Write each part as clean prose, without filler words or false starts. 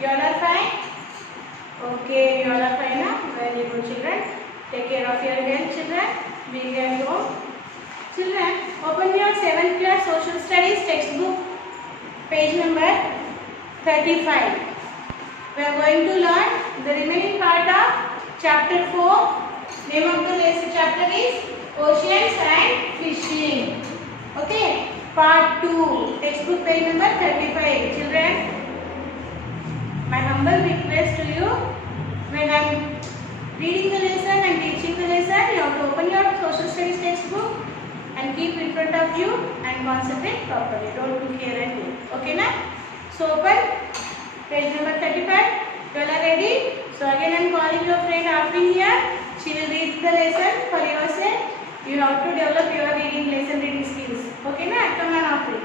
You all are fine? Okay, you all are fine now? Very good children. Take care of your health children. Be at home. Children, open your 7th class social studies textbook, page number 35. We are going to learn the remaining part of chapter 4. Name of the lesson chapter is Oceans and Fishing. Okay, part 2, textbook page number 35. Children, my humble request to you, when I am reading the lesson and teaching the lesson, you have to open your social studies textbook and keep in front of you and concentrate properly. Don't look here and there. Okay, na? So open page number 35. You all are ready? So again I am calling your friend Afrin here. She will read the lesson for yourself. You have to develop your lesson reading skills. Okay, na? Come on, Afrin.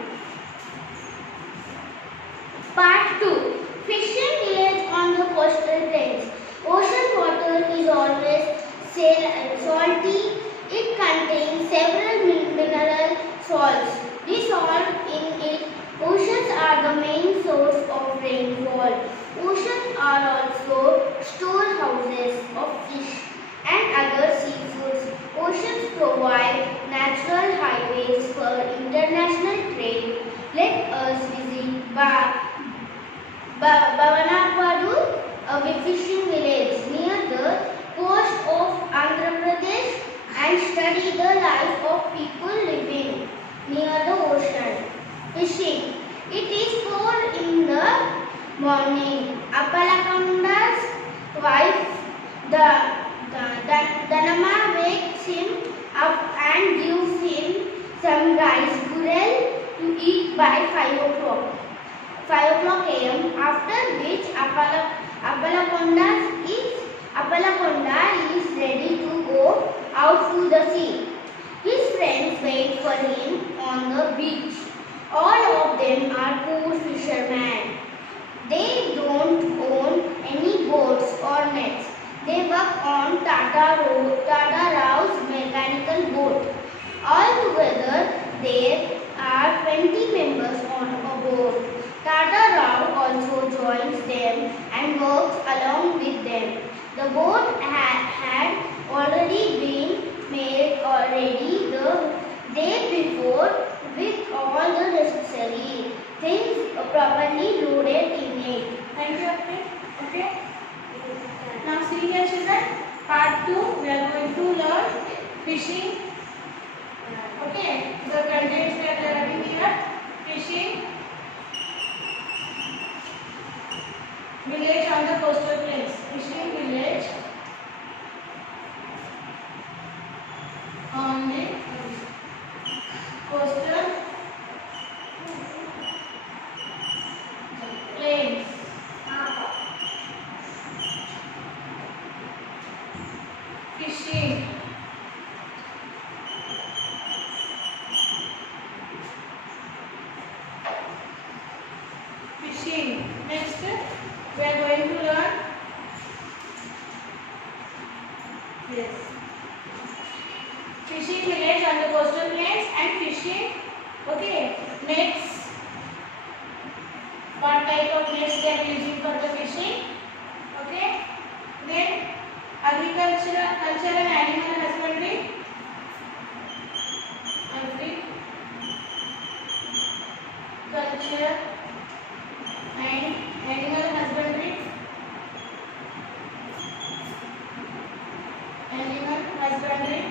Part 2. Fishing village on the coastal plains. Ocean water is always salty. It contains several mineral salts. The salt in it, oceans are the main source of rainfall. Oceans are also storehouses of fish and other seafoods. Oceans provide natural highways for international trade. Let us visit Bhavanapadu, a fishing village near the coast of Andhra Pradesh, and study the life of people living near the ocean. Fishing. It is 4 in the morning. Appalakonda's wife, Dhanama, wakes him up and gives him some rice gurel to eat by 5 o'clock. 5 o'clock a.m. After which Appalakonda is ready to go out to the sea. His friends wait for him on the beach. All of them are poor fishermen. They don't own any boats or nets. They work on Tata Rao's mechanical boat. Altogether, there are 20 members on a boat. Tata Rao also joins them and works along with them. The boat had already been made ready the day before with all the necessary things properly loaded in it. Thank you, Afrin. Okay. Now see here, children. Part 2. We are going to learn fishing. Okay. The contents we are learning here. Fishing. Village on the coastal plains. Fishing village on the coastal plains. Fishing. Fishing. Next, we are going to learn. Yes. Fishing village on the coastal plains and fishing. Okay. Nets. What type of nets they are using for the fishing? Okay. Then agriculture and animal husbandry. Agriculture and animal husbandry. Animal husbandry.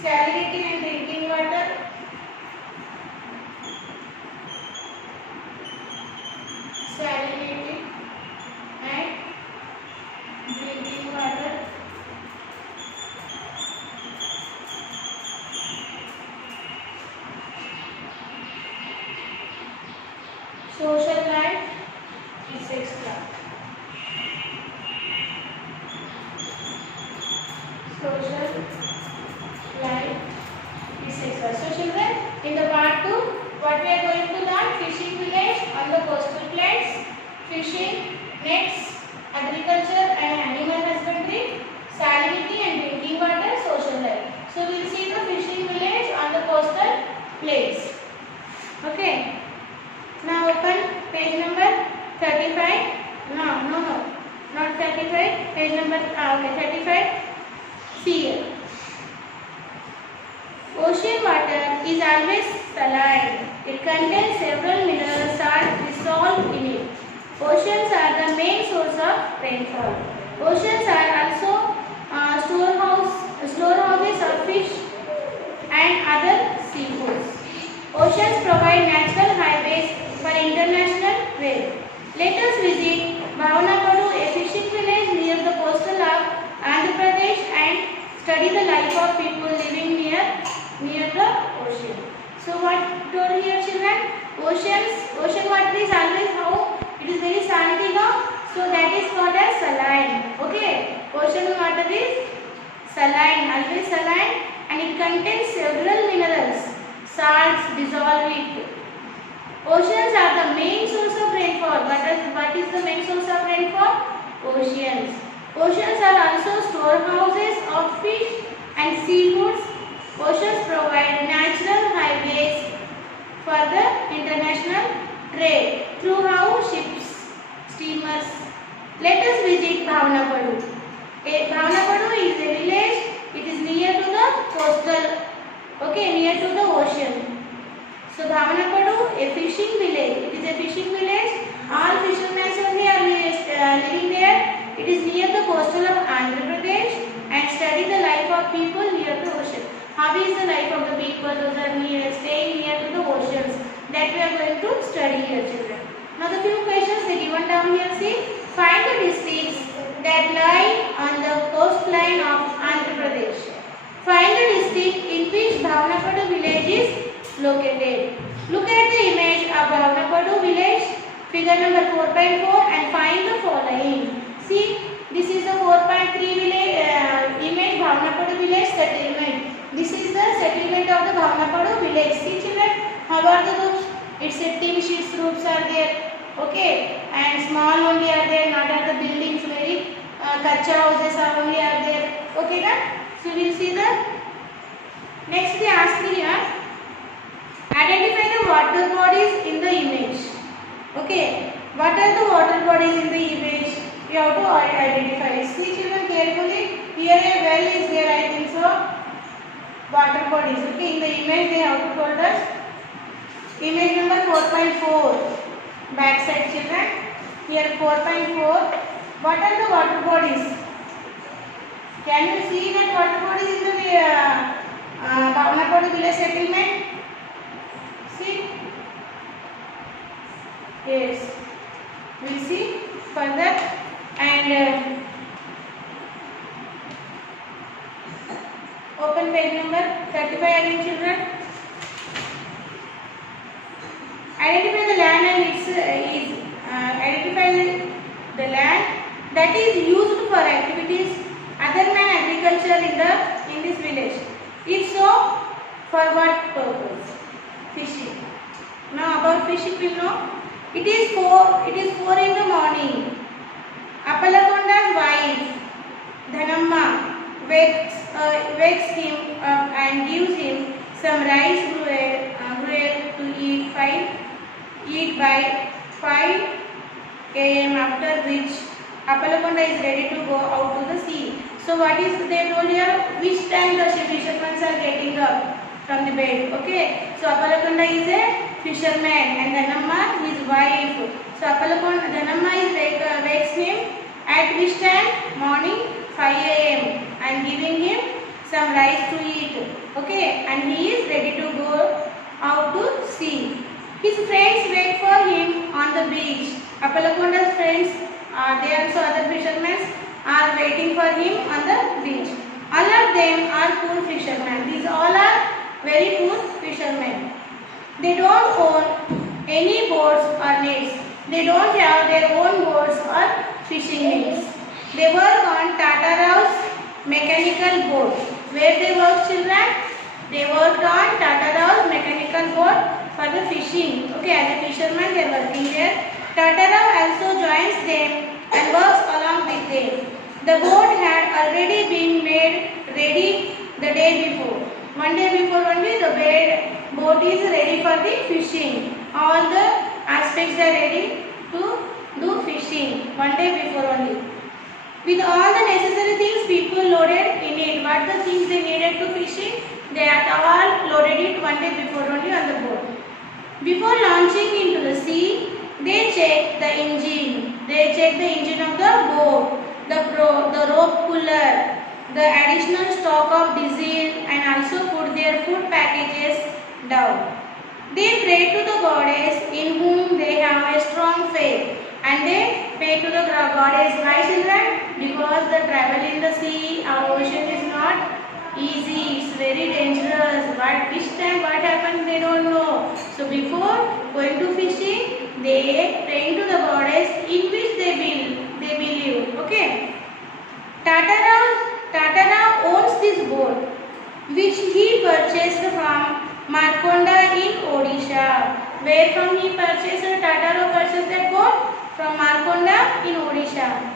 Salinity and drinking water. Salinity and drinking water. Social life is extra. Social life is extra. So children, in the part 2, what we are going to learn? Fishing village on the coastal plains, fishing, nets, agriculture and animal husbandry, salinity and drinking water, social life. So we will see the fishing plates. Okay. Now open page number 35. No, not 35. Page number okay, 35. See here. Ocean water is always saline. It contains several mineral salts dissolved in it. Oceans are the main source of rainfall. Oceans are also storehouses of fish and other seafoods. Oceans provide natural highways for international trade. Let us visit Bhavanapadu, a fishing village near the coastal of Andhra Pradesh, and study the life of people living near the ocean. So what told here, children? Ocean water is always how? It is very salty, no? So that is called as saline. Okay. Ocean water is saline, always saline, and it contains several minerals. Salts dissolve it. Oceans are the main source of rainfall. What is the main source of rainfall? Oceans. Oceans are also storehouses of fish and seafoods. Oceans provide natural highways for the international trade through how ships, steamers. Let us visit Bhavanapadu. Bhavanapadu is a village. It is near to the coastal. Okay, near to the ocean. So Bhavanapadu, a fishing village. It is a fishing village. All fishermen only are living there. It is near the coastal of Andhra Pradesh, and study the life of people near the ocean. How is the life of the people those are staying near to the oceans? That we are going to study here, children. Now the few questions they given down here. See, find the districts that lie on the coastline of Andhra Pradesh. Find the district in which Bhavanapadu village is located. Look at the image of Bhavanapadu village, figure number 4.4, and find the following. See, this is the 4.3 image Bhavanapadu village settlement. This is the settlement of the Bhavanapadu village. See, children, how are the roofs? It's a tin sheets roofs are there. Okay, and small only are there, not at the buildings. Very kacha houses are only are there. Okay, na? So we'll see the next. They ask me here. Identify the water bodies in the image. Okay, what are the water bodies in the image? We have to identify. See, children, carefully. Here a well is there, I think so. Water bodies. Okay, in the image they have to told us. Image number 4.4. Back side, children. Here 4.4. What are the water bodies? Can you see that water bodies in the Bhavanapadu village settlement? See? Yes. We'll see further. And open page number 35 again, children. Identify the land and identify the land that is used for activities other than agriculture in this village. If so, for what purpose? Fishing. Now about fishing we know. It is 4 in the morning. Appalakonda's wife, Dhanamma, wakes him up and gives him some rice gruel to eat by 5 a.m. after which Appalakonda is ready to go out to the sea. So what is they told here? Which time the fishermen are getting up from the bed? Okay. So Appalakonda is a fisherman and Dhanamma his wife. So Dhanamma wakes him at which time? Morning 5 a.m. and giving him some rice to eat. Okay. And he is ready to go out to sea. His friends wait for him on the beach. Appalakonda's friends, they also other fishermen, are waiting for him on the beach. All of them are poor fishermen. These all are very poor fishermen. They don't own any boats or nets. They don't have their own boats or fishing nets. They work on Tata Rao's mechanical boat. Where they work, children? They worked on Tata Rao's mechanical boat for the fishing. Okay, as a fisherman they are working there. Tata Rao also joins them and works along with them. The boat had already been made ready the day before. One day before only the boat boat is ready for the fishing. All the aspects are ready to do fishing one day before only. With all the necessary things people loaded in it. What the things they needed to fishing, they are all loaded it one day before only on the boat. Before launching into the sea, they check the engine. They check the engine of the boat, the rope puller, the additional stock of diesel, and also put their food packages down. They pray to the goddess in whom they have a strong faith, and they pray to the goddess. Why, children? Because the travel in the sea or ocean is not easy. It's very dangerous. But which time what happened they don't know. So before going to fishing, they pray to the goddess in which they believe. Okay. Tata owns this boat, which he purchased from Marconda in Odisha. Where from he purchased? Tata purchased that boat from Marconda in Odisha.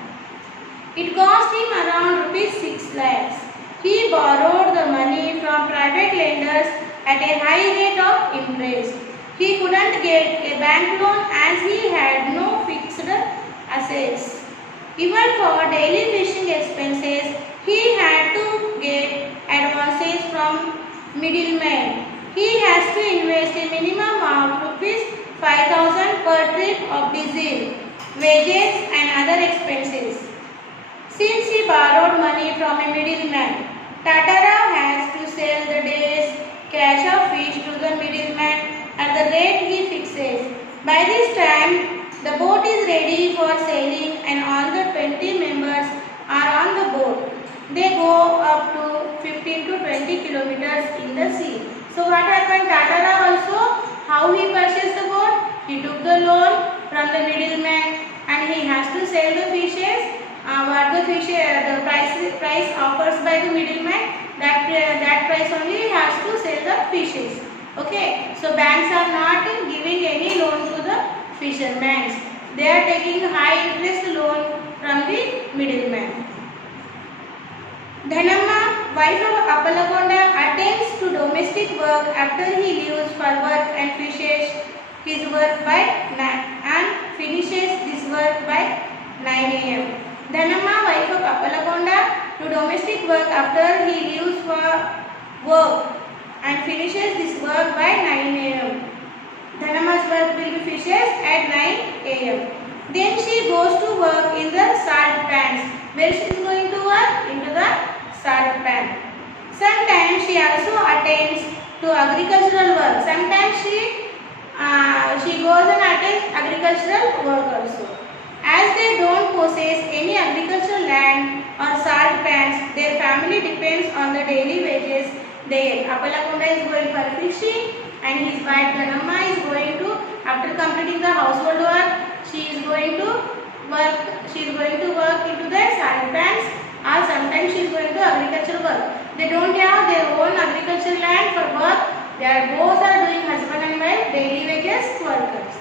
It cost him around rupees 6 lakhs. He borrowed the money from private lenders at a high rate of interest. He couldn't get a bank loan as he had no fixed assets. Even for daily fishing expenses, he had to get advances from middlemen. He has to invest a minimum of rupees 5,000 per trip of diesel, wages and other expenses. Since he borrowed money from a middleman, Tata has to sell the day's catch of fish to the middleman at the rate he fixes. By this time, the boat is ready for sailing and all the 20 members are on the boat. They go up to 15 to 20 kilometers in the sea. So what happened? Tata also, how he purchased the boat? He took the loan from the middleman and he has to sell the fishes. The price offers by the middleman, that price only he has to sell the fishes. Okay, so banks are not giving any loan to the fishermen. They are taking high interest loan from the middleman. Dhanamma, wife of Appalakonda, attends to domestic work after he leaves for work and finishes his work by 9 and finishes this work by 9 a.m. Dhanamma, wife of Appalakonda, to domestic work after he leaves for work and finishes this work by 9 a.m. Dhanamma's work will be finishes at 9 a.m. Then she goes to work in the salt pans. Where she is going to work? Into the salt pan. Sometimes she also attends to agricultural work. Sometimes she goes and attends agricultural work also. As they don't possess any agricultural land or salt pans, their family depends on the daily wages they get. Appalakonda is going for fishing and his wife Dhanamma is going to, after completing the household work, she is going to work into the salt pans, or sometimes she is going to agricultural work. They don't have their own agricultural land for work. Both are doing husband and wife daily wages workers.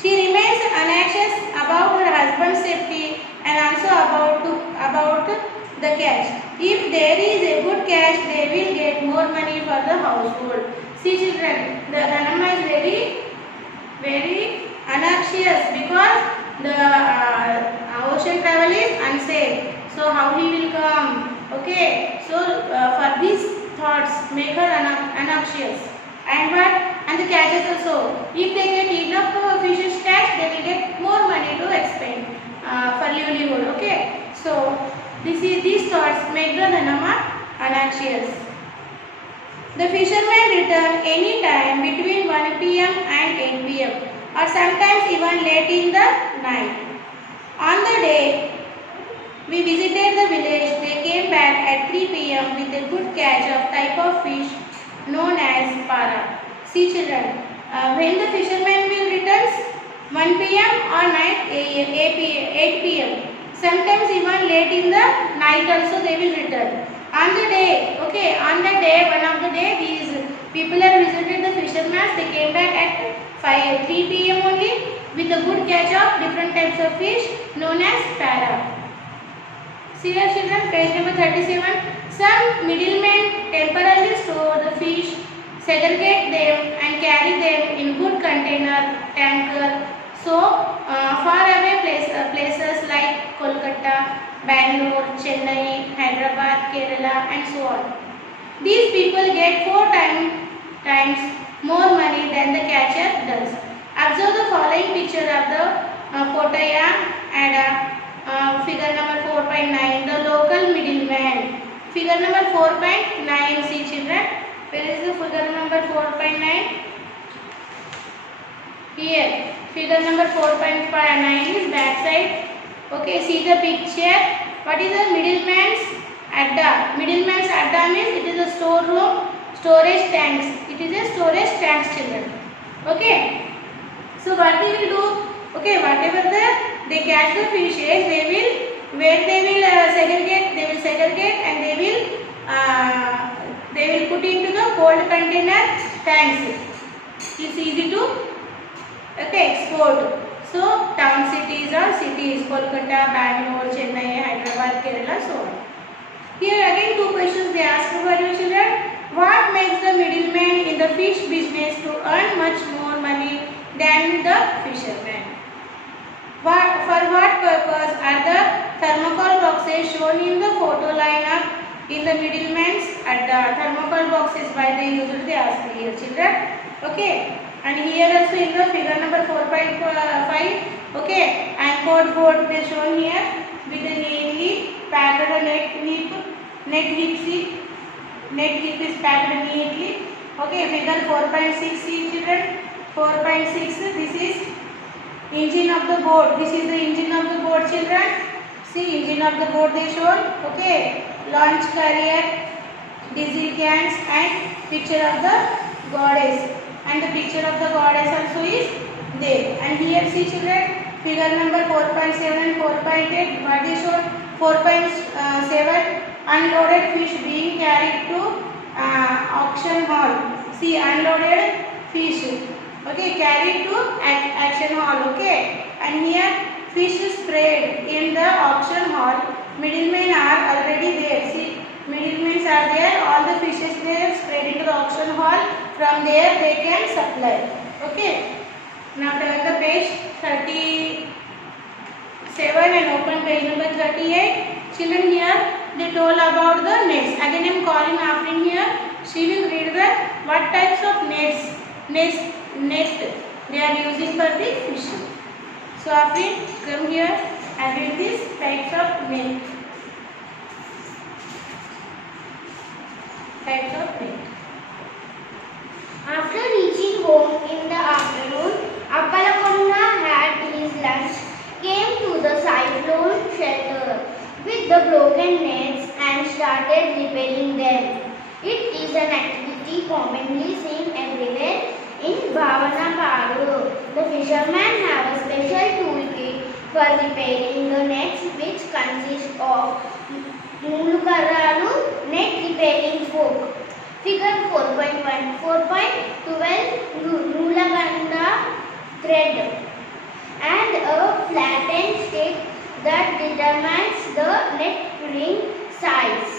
She remains anxious about her husband's safety and also about the cash. If there is a good cash, they will get more money for the household. See children, the Dhanamma is very anxious because the ocean travel is unsafe. So how he will come? Okay. So for these thoughts make her anxious. And what? And the catches also. If they get enough fishes catch, they will get more money to expend for livelihood. Okay. So these thoughts make the Dhanamma anxious. The fishermen return any time between 1 p.m. and 8 p.m. or sometimes even late in the night. On the day we visited the village, they came back at 3 p.m. with a good catch of type of fish known as para. See children, when the fishermen will return 1 p.m. or night 8 p.m. Sometimes even late in the night also they will return. On the day, okay, on the day, one of the day, these people have visited the fishermen. They came back at 3 p.m. only with a good catch of different types of fish known as para. See here children, page number 37. Some middlemen temporarily store the fish segregate them and carry them in good container tanker. So far away places like Kolkata, Bangalore, Chennai, Hyderabad, Kerala and so on. These people get 4 times more money than the catcher does. Observe the following picture of the Kottayam and figure number 4.9, the local middleman. Figure number 4.9, see children, where is the figure number 4.9? Here, figure number 4.9 is back side. Okay, see the picture. What is the middleman's adda? Middleman's adda means it is a storeroom, storage tanks. It is a storage tanks, children. Okay. So what they will do? Okay, whatever they catch the fishes, they will segregate and they will put into the cold container tanks. It's easy to export. So town cities or cities, Kolkata, Bangalore, Chennai, Hyderabad, Kerala, so on. Here again 2 questions they ask for you children. What makes the middleman in the fish business to earn much more money than the fisherman? For what purpose are the thermocol boxes shown in the photo lineup in the middleman's adda? Thermocol boxes by the user they ask here children. Okay. And here also in the figure number 4.5, okay, anchored board they shown here with the neatly packed net heap is packed neatly. Okay, figure 4.6, see children, 4.6, this is engine of the boat. This is the engine of the boat, children. See, engine of the boat they shown. Okay, launch carrier, diesel cans and picture of the goddess. And the picture of the goddess also is there. And here see children, figure number 4.7 and 4.8, what is shown? 4.7, unloaded fish being carried to auction hall. See, unloaded fish, okay, carried to auction hall, okay. And here fish spread in the auction hall. Middlemen are already there. See, middlemen are there. All the fishes they are spread into the auction hall. From there they can supply. Okay. Now turn the page 37 and open page number 38. Children, here they told about the nets. Again I am calling Afrin here. She will read the what types of net they are using for the fishing. So Afrin, come here and read these types of net. After reaching home in the afternoon, Appalakonda had his lunch, came to the cyclone shelter with the broken nets and started repairing them. It is an activity commonly seen everywhere in Bhavanapadu. The fishermen have a special toolkit for repairing the nets, which consists of Nulukarralu net repairing fork. Figure 4.1, 4.12 Nulakanda thread and a flattened stick that determines the net ring size.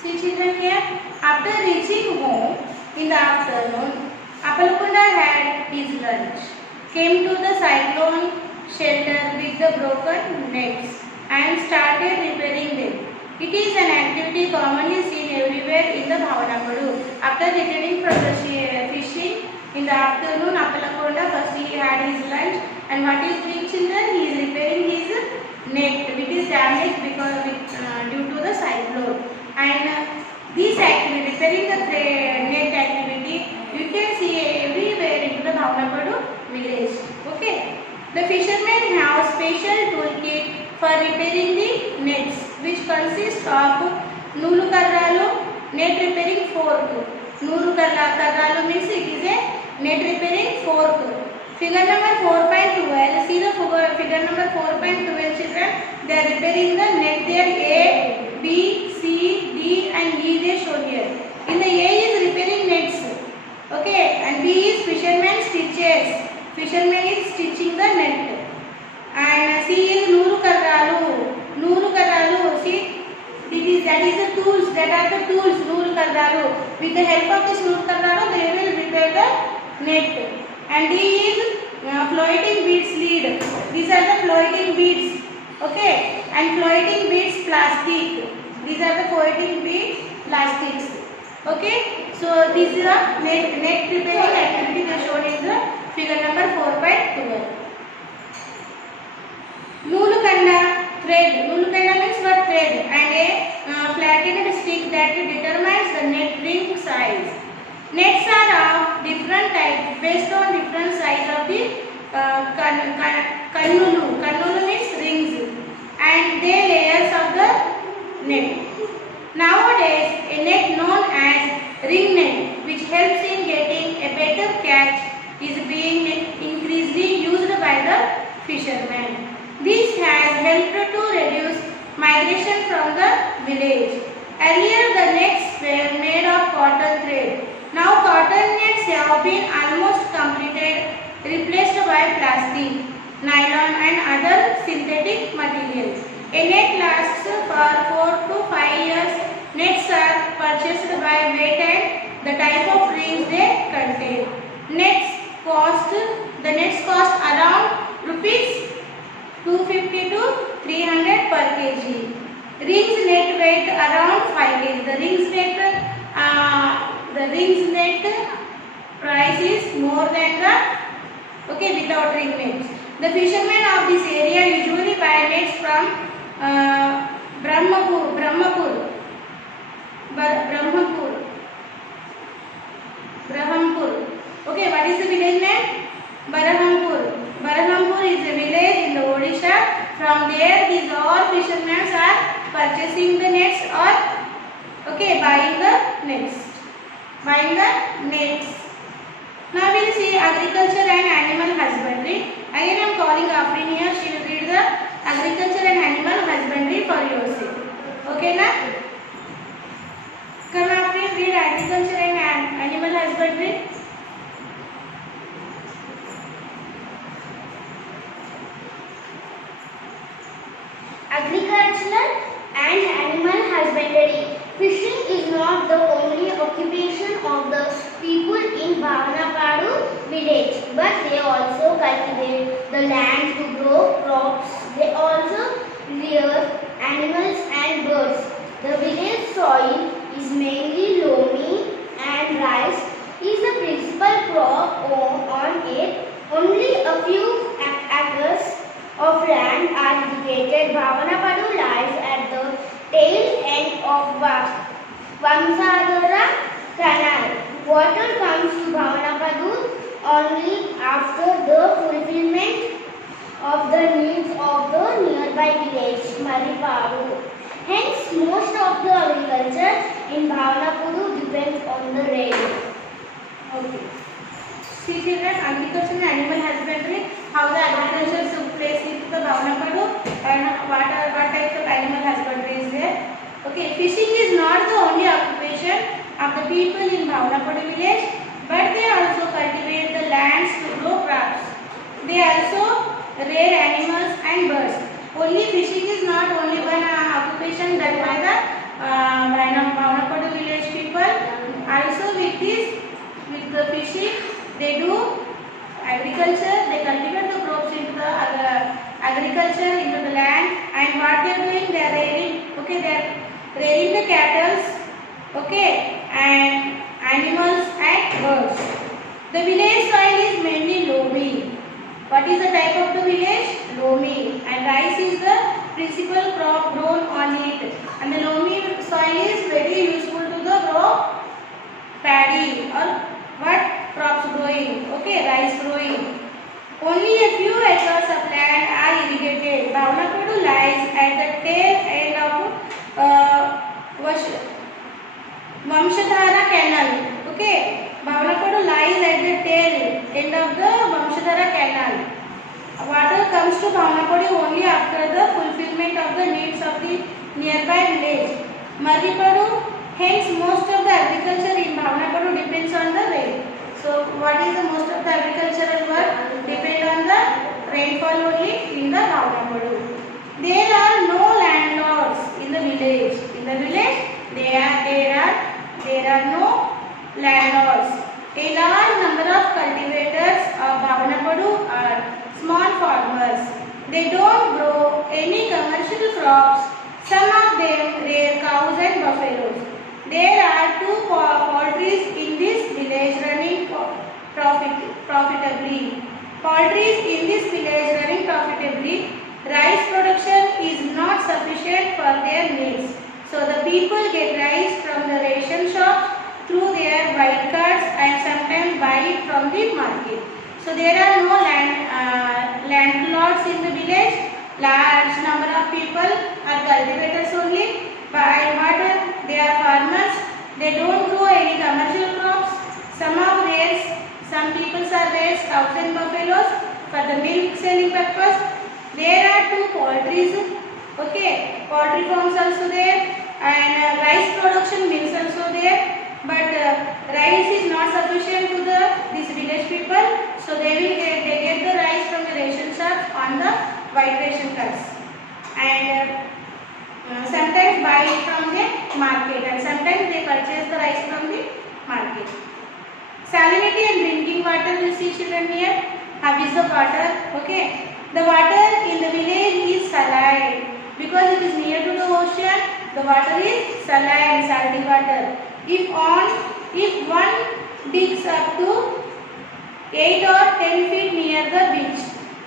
See children here, after reaching home in the afternoon, Appalakonda had his lunch, came to the cyclone shelter with the broken nets and started repairing them. It is an activity commonly seen everywhere in the Bhavanapadu. After returning from the fishing in the afternoon, Appalakonda first he had his lunch, and what is doing children? He is repairing his net which is damaged because due to the cyclone. And this activity, repairing the net activity, you can see everywhere in the Bhavanapadu village. Okay. The fishermen have special toolkit for repairing the nets, which consists of Nulukarralu net repairing fork. Nulukarralu means it is a net repairing fork. Figure number 4.12. See the figure number 4.12 children. They are repairing the net there. A, B, C, D and E they shown here. In the A is repairing nets. Okay. And B is fisherman stitches. Fisherman is stitching the net. And C is Nulukarralu. See, it is that is the tools, that are the tools, nool karraru. With the help of this nool karraru, they will prepare the net. And D is floating beads lead. These are the floating beads, okay, and floating beads plastic. These are the floating beads plastics, okay. So this is a net preparing activity they shown in the figure number 4.12. Nulukanda thread. Nulukanda means what? Thread, and a flattened stick that determines the net ring size. Nets are of different types based on different size of the kannulu. Kannulu means rings, and they layers of the net. Nowadays, a net known as ring net, which helps in getting a better catch, is being increasingly used by the fishermen. This has helped to reduce migration from the village. Earlier, the nets were made of cotton thread. Now, cotton nets have been almost completed, replaced by plastic, nylon and other synthetic materials. A net lasts for 4 to 5 years. Nets are purchased by weight and the type of rings they contain. The nets cost around rupees 250 to 300 per kg. Rings net weight around 5 kg. The rings net price is more than the without ring nets. The fishermen of this area usually buy nets from Brahmampur. Okay, what is the village name? Barahampur. Barahampur is a village in the Odisha. From there, these all fishermen are purchasing the nets or buying the nets. Now we will see agriculture and animal husbandry. Again, I am calling Afrin here. She will read the agriculture and animal husbandry for your sake. Okay, na? Come, Afrin, read agriculture and animal husbandry. Agricultural and animal husbandry. Fishing is not the only occupation of the people in Bhavanapadu village, but they also cultivate the land to grow crops. They also rear animals and birds. The village soil is mainly loamy and rice is the principal crop on it. Only a few acres of land are irrigated. Bhavanapadu lies at the tail end of Vamsadhara Canal. Water comes to Bhavanapadu only after the fulfillment of the needs of the nearby village, Maripadu. Hence, most of the agriculture in Bhavanapadu depends on the rain. Okay. See children, agriculture and animal husbandry, how the agriculture took place in the Bhavanapadu and what types of animal husbandry is there. Okay, fishing is not the only occupation of the people in Bhavanapadu village, but they also cultivate the lands to grow crops. They also rear animals and birds. Only fishing is not only one occupation done by the Bhavanapadu village people. Also with the fishing, they do agriculture, they cultivate the crops into the agriculture, into the land, and what they are doing, they are rearing the cattle, and animals and birds. The village soil is mainly loamy. What is the type of the village? Loamy, and rice is the principal crop grown on it, and the loamy soil is very useful to the grow paddy or what crops growing, rice growing. Only a few acres of land are irrigated. Bhavanapadu lies at the tail end of Vamsadhara Canal. Bhavanapadu lies at the tail end of the Vamsadhara Canal. Water comes to Bhavanapadu only after the fulfillment of the needs of the nearby village, Maripadu. Hence, most of the agriculture in Bhavanapadu depends on the rain. So, what is the most of the agricultural work? Depend on the rainfall only in the Bhavanapadu. There are no landlords in the village. In the village, There are no landlords. A large number of cultivators of Bhavanapadu are small farmers. They don't grow any commercial crops. Some of them rear cows and buffaloes. There are 2 poultries in this village running profitably. Poultries in this village running profitably. Rice production is not sufficient for their needs. So the people get rice from the ration shop through their white cards and sometimes buy it from the market. So there are no landlords in the village. Large number of people are cultivators only. By what they are farmers. They don't grow any commercial crops. Some people are raised cows and buffaloes for the milk selling purpose. There are 2 poultries. Okay, poultry farms also there, and rice production mills also there. But rice is not sufficient to these village people, so they get the rice from the ration shops on the white ration cards, and sometimes buy it from the market, and sometimes they purchase the rice from the market. Salinity and drinking water, you see children here. How is the water? Okay, the water in the village is saline because it is near to the ocean. The water is saline, salty water. If one digs up to 8 or 10 feet near the beach,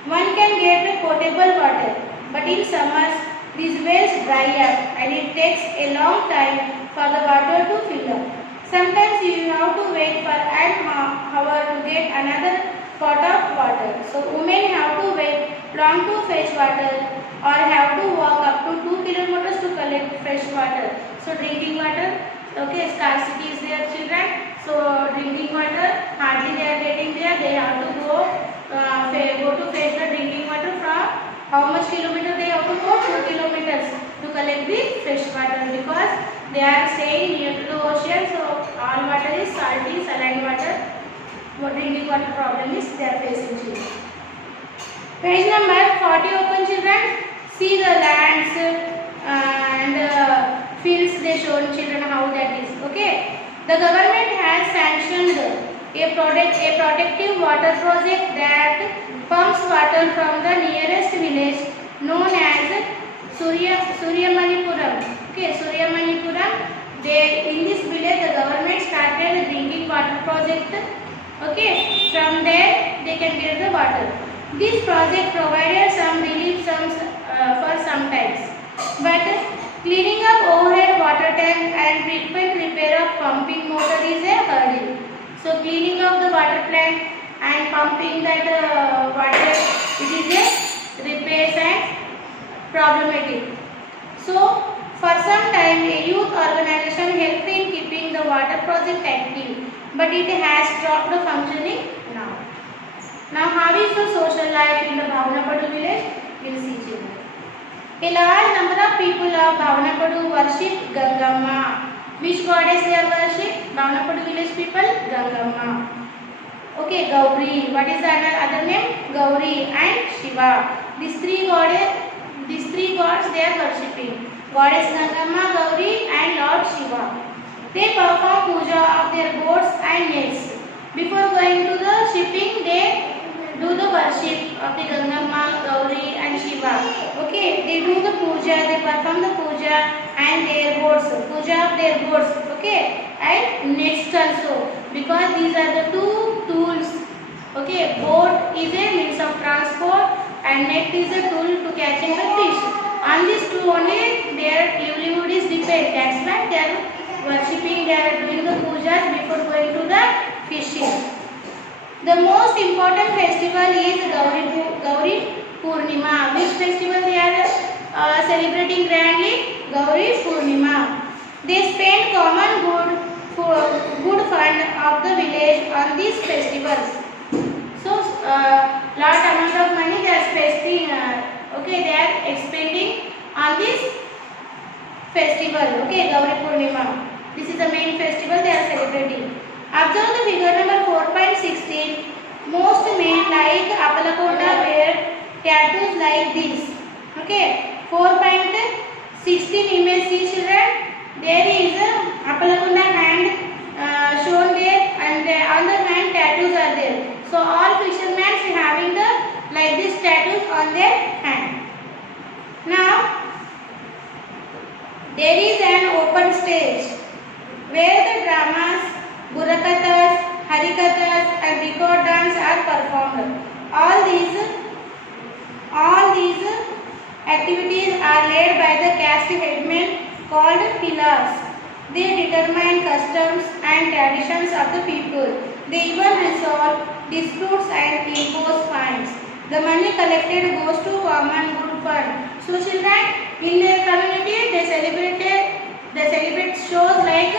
one can get the potable water. But in summers, these wells dry up and it takes a long time for the water to fill up. Sometimes you have to wait for an hour to get another pot of water. So women have to wait long to fetch water or have to walk up to 2 kilometers to collect fresh water. So drinking water, okay, scarcity is there children. So drinking water hardly they are getting there. They have to go to fetch the drinking water from how much kilometer they have to go? 2 kilometers to collect the fresh water because they are staying near to the ocean. So all water is salty, saline water. What drinking water problem is they are facing children. Page number 40 open children. See the lands and fields they shown children how that is. Okay. The government has sanctioned a protective water project that pumps water from the nearest village known as Suryamanipuram. Okay, Suryamanipuram. In this village the government started a drinking water project. Okay, from there they can get the water. This project provided some relief for some times, but cleaning up overhead water tank and frequent repair of pumping motor is a hurdle. So cleaning of the water plant and pumping that water, it is a repairs and problematic. So for some time a youth organization helped in keeping the water project active, but it has stopped functioning now. Now how is the social life in the Bhavanapadu village? We'll see children. A large number of people of Bhavanapadu worship Gangamma. Which goddess they are worship? Bhavanapadu village people? Gangamma. Okay, Gauri. What is the other name? Gauri and Shiva. These three gods they are worshipping. Goddess Gangamma, Gauri and Lord Shiva. They perform puja of their goats and nets. Before going to the shipping, they do the worship of the Gangamma, Gauri and Shiva. Okay, they do the puja, they perform the puja and their goats, puja of their goats. Okay, and nets also, because these are the 2 tools. Okay, boat is a means of transport and net is a tool to catching the fish. On these 2 only their livelihood is depend. That's why they are worshipping, they are doing the pujas before going to the fishing. The most important festival is Gauri Purnima. Which festival they are celebrating grandly? Gauri Purnima. They spend common good fund of the village on these festivals. So lot amount of money they are spending. Okay, they are expending on this festival. Okay, Gauri Purnima. This is the main festival they are celebrating. Observe the figure number 4.16. Most men like Appalakonda wear tattoos like this. Okay, 4.16 image see children. There is a Appalakonda hand There is an open stage where the dramas, burrakathas, harikathas and record dance are performed. All these activities are led by the caste headmen called pillars. They determine customs and traditions of the people. They even resolve disputes and impose fines. The money collected goes to common good fund. So children, in their community they celebrate shows like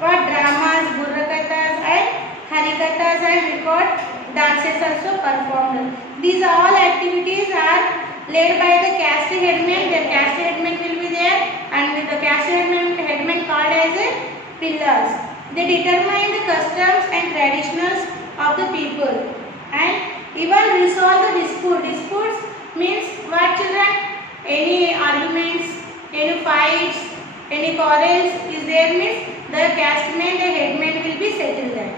what dramas, burrakathas and harikathas and record dances also performed. These all activities are led by the caste headman. The caste headman will be there, and the caste headman called as a pillars. They determine the customs and traditions of the people and even resolve the dispute. Disputes means what children? Any arguments, any fights, any quarrels is there means the casteman, the headman will be settled there.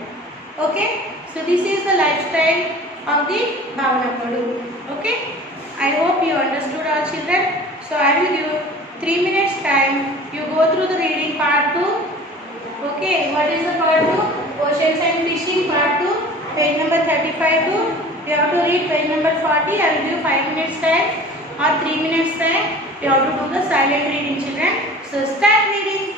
Okay, so this is the lifestyle of the Bhavanapadu. Okay, I hope you understood all children. So I will give 3 minutes time. You go through the reading part 2. Okay, what is the part 2? Oceans and fishing part 2, page number 35 to you have to read page number 40. I will give 5 minutes time or 3 minutes time. You have to do the silent reading children. So start reading.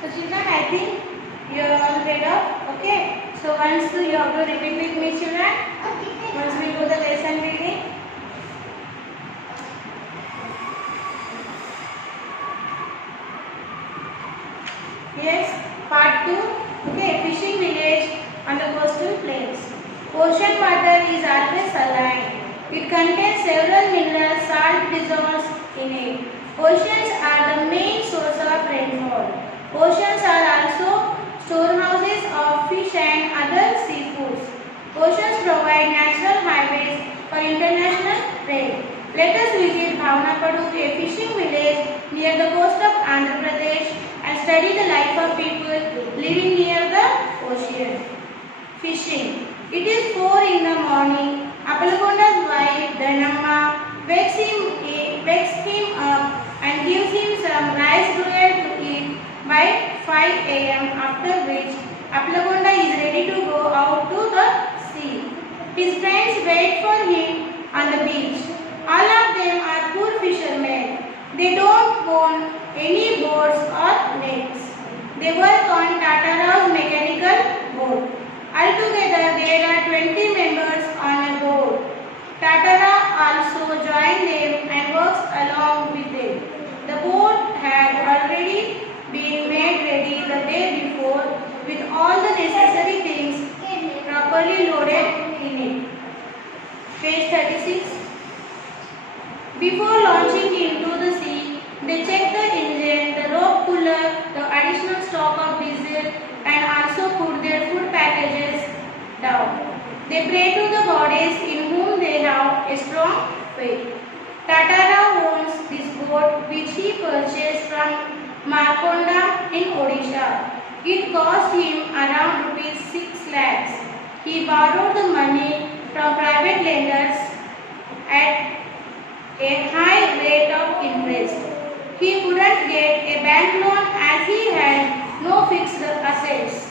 So children, I think you are all read up. Okay. So once you have to repeat with me children. Once we do the lesson reading. Yes, part 2. Okay, fishing village on the coastal plains. Ocean water is always saline. It contains several mineral salt dissolves in it. Oceans are the main source of rainfall. Oceans are also storehouses of fish and other seafoods. Oceans provide natural highways for international trade. Let us visit Bhavanapadu, a fishing village near the coast of Andhra Pradesh, and study the life of people living near the ocean. Fishing. It is 4 in the morning. Appalakonda's wife, Dhanamma, wakes him up and gives him some rice gruel to eat by 5 a.m. after which Appalakonda is ready to go out to the sea. His friends wait for him on the beach. All of them are poor fishermen. They don't own any boards or nets. They work on Tatara's mechanical board. Altogether, there are 20 members on a board. Tatara also joined them and works along with them. The board had already been made ready the day before with all the necessary things properly loaded in it. Page 36. Before launching into the sea, they check the engine, the rope puller, the additional stock of diesel, and also put their food packages down. They pray to the goddess in whom they have a strong faith. Tatara owns this boat which he purchased from Markonda in Odisha. It cost him around rupees 6 lakhs. He borrowed the money from private lenders at a high rate of interest. He couldn't get a bank loan as he had no fixed assets.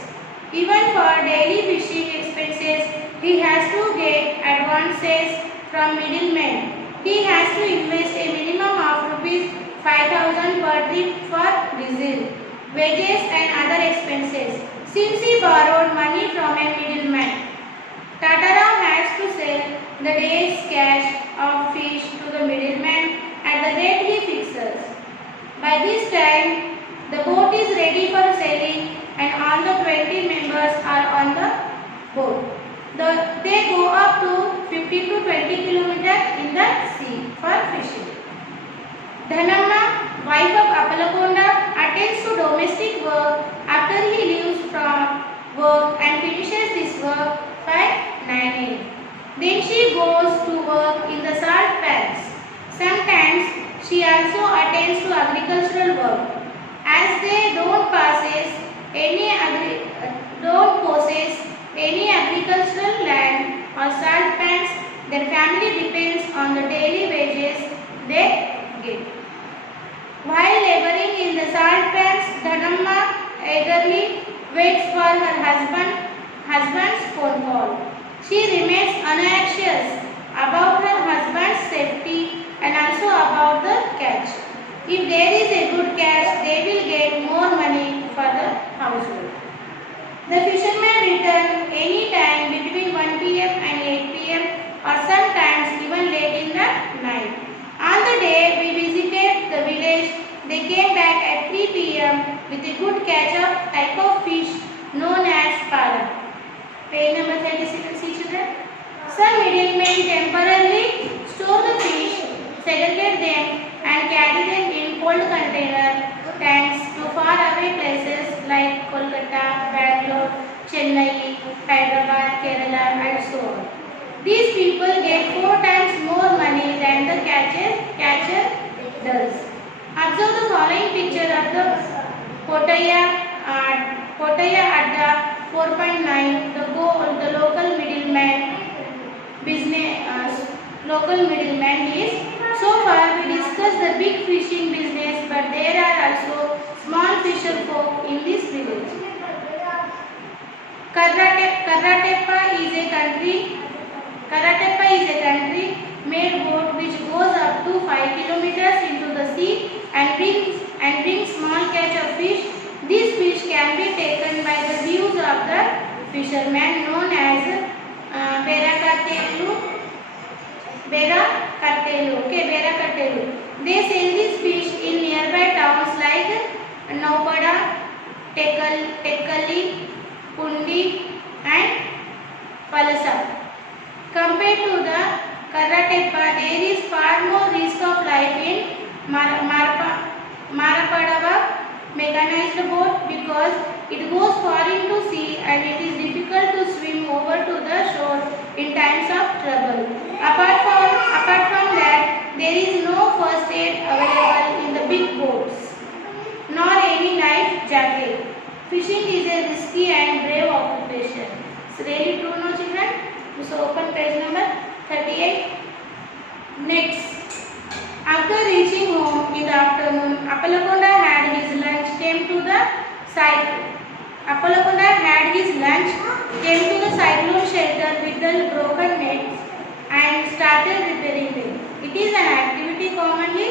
Even for daily fishing expenses, he has to get advances from middlemen. He has to invest a minimum of rupees 5,000 per trip for diesel, wages and other expenses. Since he borrowed money from a middleman, Tatara has to sell the day's catch of fish to the middleman at the rate he fixes. By this time, the boat is ready for sailing and all the 20 members are on the boat. They go up to 15 to 20 kilometers in the sea for fishing. Dhanamma, wife of Appalakonda, attends to domestic work after he leaves from work and finishes this work by 9 a.m. Then she goes to work in the salt pans. Sometimes she also attends to agricultural work. As they don't possess any agricultural land or salt pans, their family depends on the daily wages they get. While laboring in the salt pans, Dhanamma eagerly waits for her husband's phone call. She remains anxious about her husband's safety and also about the catch. If there is a good catch, they will get more money for the household. The fishermen return any time between 1 p.m. and 8 p.m. or sometimes even late in the night. On the day we visited the village, they came back at 3 p.m. with a good catch of type of fish known as para. Page number 36, see children. Some middlemen temporarily store the fish, segregate them and carry them in cold container tanks to faraway places like Kolkata, Bangalore, Chennai, Hyderabad, Kerala and so on. These people get 4 times more money than the catcher does. Observe the following picture of the Kotaya Adda 4.9, the local middleman is. So far we discussed the big fishing business, but there are also small fisher folk in this village. Karatepa is a country made boat which goes up to 5 kilometers into the sea and brings small catch of fish. These fish can be taken by the views of the fishermen known as Berakatelu. They sell these fish in nearby towns like Naupada, Tekkali, Pundi and Palasa. Compared to the Karatepa, there is far more risk of life in Marapadava mechanized boat because it goes far into sea and it is difficult to swim over to the shore in times of trouble. Apart from that, there is no first aid available in the big boats, nor any life jacket. Fishing is a risky and brave occupation. It's really true, no children? So open page number 38. Next. After reaching home in the afternoon, Appalakonda had his lunch, came to the cyclone shelter with the broken nets and started repairing them. It is an activity commonly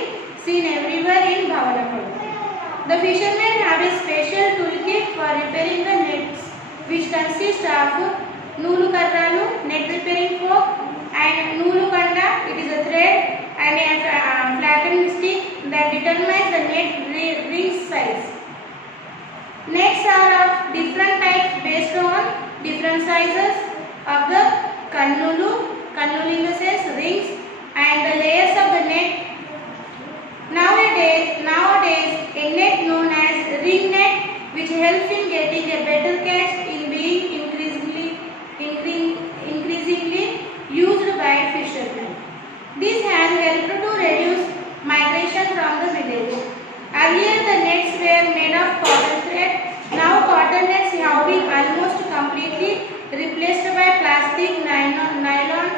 seen everywhere in Bhavanapadu. The fishermen have a special toolkit for repairing the nets, which consist of Nulu Karralu, net repairing fork, and Nulu Kanda, it is a thread, and a flattened stick that determines the net ring size. Nets are of different types based on different sizes of the kannulu in the sense rings, and the layers of the net. Nowadays, a net known as ring net, which helps in getting a better catch, in being increasingly used by fishermen. This has helped to reduce migration from the village. Earlier, the nets were made of cotton thread. Now, cotton nets have been almost completely replaced by plastic, nylon,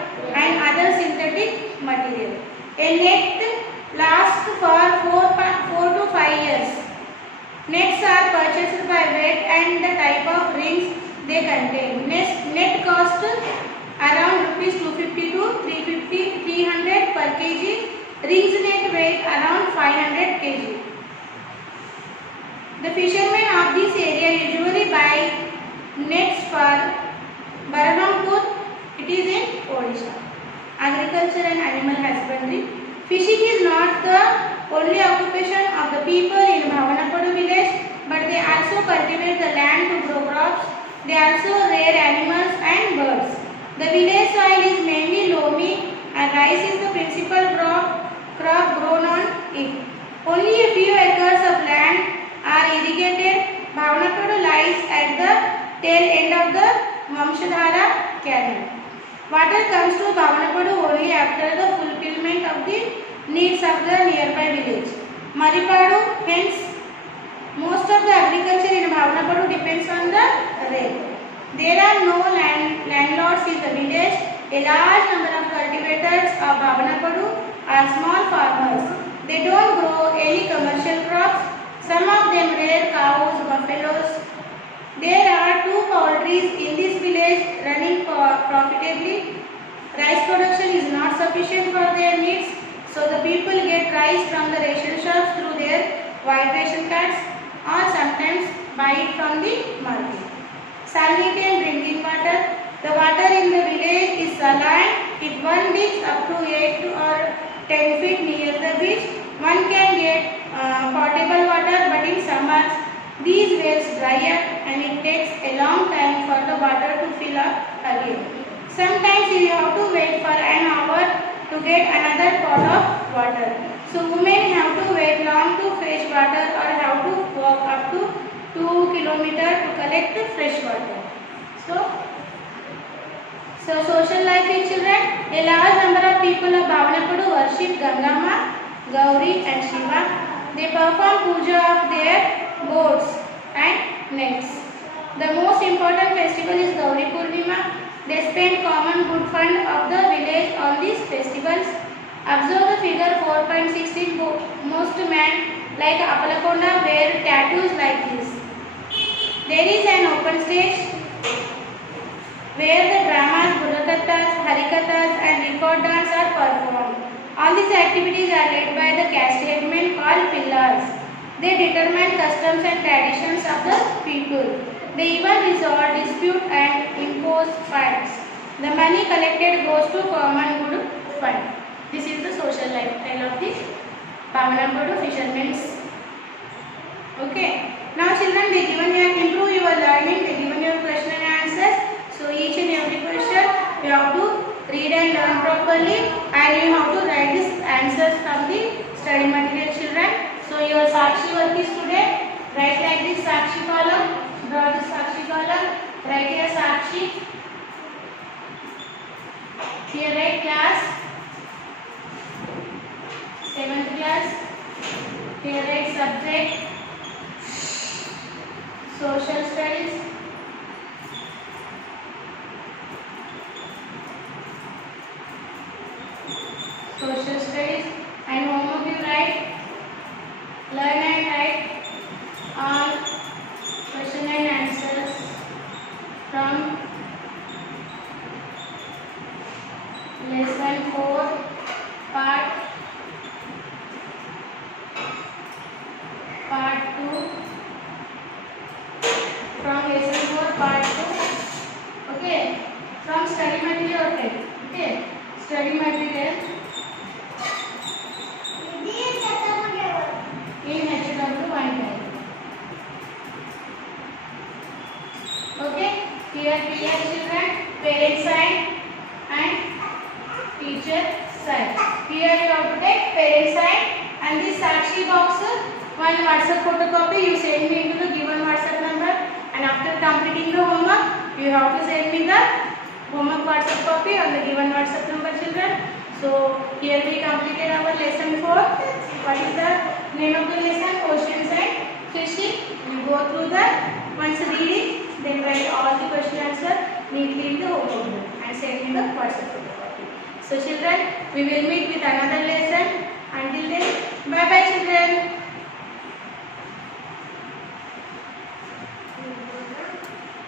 and other synthetic material. A net lasts for 4 to 5 years. Nets are purchased by weight and the type of rings they contain. Net cost around rupees 250 to 300 per kg. Rings net weight around 500 kg. The fishermen of this area usually buy nets for Barahampur, it is in Odisha. Agriculture and animal husbandry. Fishing is not the only occupation of the people in Bhavanapadu village, but they also cultivate the land to grow crops. They also rear animals and birds. The village soil is mainly loamy and rice is the principal crop grown on it. Only a few acres of land are irrigated. Bhavanapadu lies at the tail end of the Vamshadhara canal. Water comes to Bhavanapadu only after the fulfillment of the needs of the nearby village. Maripadu, hence, most of the agriculture in Bhavanapadu depends on the rain. There are no landlords in the village. A large number of cultivators of Bhavanapadu are small farmers. They don't grow any commercial crops. Some of them rear cows, buffaloes. There are 2 poultries in this village running profitably. Rice production is not sufficient for their needs, so the people get rice from the ration shops through their white ration cards, or sometimes buy it from the market. Salinity and drinking water. The water in the village is saline. If one digs up to 8 or 10 feet near the beach, one can get potable water, but in summers these wells dry up and it takes a long time for the water to fill up again. Sometimes you have to wait for an hour to get another pot of water. So women have to wait long to fetch water or have to walk up to 2 kilometers to collect fresh water. So social life in children. A large number of people of Bhavanapadu worship Gangama, Gauri and Shiva. They perform puja of their goats and nets. The most important festival is Gauri Purnima. They spend common good fund of the village on these festivals. Observe the figure 4.16. Most men like Apalakonda wear tattoos like this. There is an open stage where the dramas, Burakathas, Harikathas and record dance are performed. All these activities are led by the caste headmen called pillars. They determine customs and traditions of the people. They even resolve dispute and impose fines. The money collected goes to common good fund. This is the social lifestyle of the Bhavanapadu fishermen. Okay. Now children, they given you improve your learning. They given you question and answers. So each and every question you have to read and learn properly, and you have to write these answers from the study material, children. So your Sakshi work is today. Write like this Sakshi column. Draw the Sakshi column. Write here Sakshi. Here write class. 7th class. Here write subject. Social studies. Social studies, and homework you write, learn and write all question and answers from lesson 4 part Here PR children, parent side and teacher side. Here you have to take parent side and this Sakshi box, one WhatsApp photocopy you send me into the given WhatsApp number, and after completing the homework you have to send me the homework WhatsApp copy on the given WhatsApp number, children. So here we completed our lesson 4. What is the name of the lesson? Oceans and fishing. You go through that, once read it, then write all the question answer neatly in the homework book and send me the WhatsApp photocopy. So children, we will meet with another lesson. Until then, bye bye children.